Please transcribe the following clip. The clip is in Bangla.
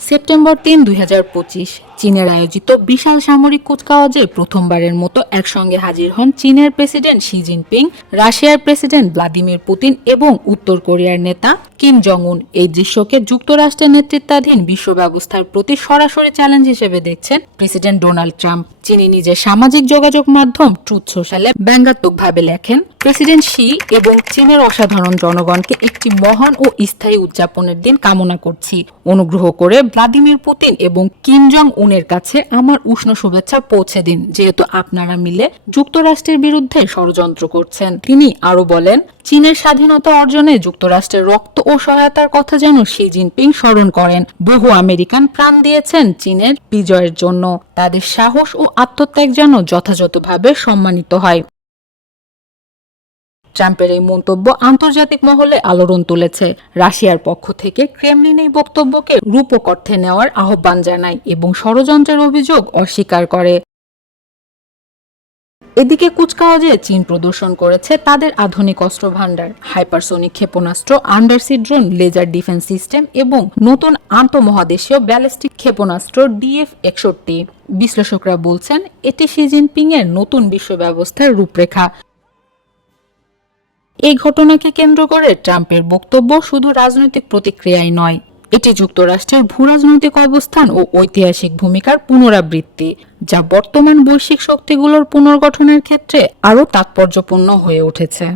সেপ্টেম্বর ৩, ২০২৫ চীনের আয়োজিত বিশাল সামরিক কুচকাওয়াজে প্রথমবারের মতো একসঙ্গে হাজির হন চীনের প্রেসিডেন্ট শি জিনপিং, রাশিয়ার প্রেসিডেন্ট ভ্লাদিমির পুতিন এবং উত্তর কোরিয়ার নেতা কিম জং উন। এই দৃশ্যকে যুক্তরাষ্ট্রের নেতৃত্বাধীন বিশ্ব ব্যবস্থার প্রতি সরাসরি চ্যালেঞ্জ হিসেবে দেখছেন প্রেসিডেন্ট ডোনাল্ড ট্রাম্প। তিনি নিজের সামাজিক যোগাযোগ মাধ্যম ট্রুথ সোশ্যালে ব্যঙ্গাত্মকভাবে লেখেন, প্রেসিডেন্ট শি এবং চীনের অসাধারণ জনগণকে একটি মহান ও স্থায়ী উদযাপনের দিন কামনা করছি। অনুগ্রহ করে ভ্লাদিমির পুতিন এবং কিম জং উনের কাছে আমার উষ্ণ শুভেচ্ছা পৌঁছে দিন, যেহেতু আপনারা মিলে যুক্তরাষ্ট্রের বিরুদ্ধে ষড়যন্ত্র করছেন। তিনি আরো বলেন, চীনের স্বাধীনতা অর্জনে যুক্তরাষ্ট্রের রক্ত ও সহায়তার কথা যেন শি জিনপিং স্মরণ করেন। বহু আমেরিকান প্রাণ দিয়েছেন চীনের বিজয়ের জন্য, তাদের সাহস ও আত্মত্যাগ যেন যথাযথভাবে সম্মানিত হয়। ট্রাম্পের এই মন্তব্য আন্তর্জাতিক মহলে আলোড়ন তুলেছে। রাশিয়ার পক্ষ থেকে ক্রেমলিন এই বক্তব্যকে রূপক অর্থে নেওয়ার আহ্বান জানায় এবং ষড়যন্ত্রের অভিযোগ অস্বীকার করে। এদিকে কুচকাওয়াজে চীন প্রদর্শন করেছে তাদের আধুনিক অস্ত্র ভান্ডার, হাইপারসোনিক ক্ষেপণাস্ত্র, undersea drone, laser defence system এবং নতুন আন্তঃমহাদেশীয় ব্যালিস্টিক ক্ষেপণাস্ত্র DF-61। বিশ্লেষকরা বলছেন, এটি শি জিনপিং এর নতুন বিশ্ব ব্যবস্থার রূপরেখা। এই ঘটনাকে কেন্দ্র করে ট্রাম্পের বক্তব্য শুধু রাজনৈতিক প্রতিক্রিয়াই নয়, এটি যুক্তরাষ্ট্রের ভূরাজনৈতিক অবস্থান ও ঐতিহাসিক ভূমিকার পুনরাবৃত্তি, যা বর্তমান বৈশ্বিক শক্তিগুলোর পুনর্গঠনের ক্ষেত্রে আরও তাৎপর্যপূর্ণ হয়ে উঠেছে।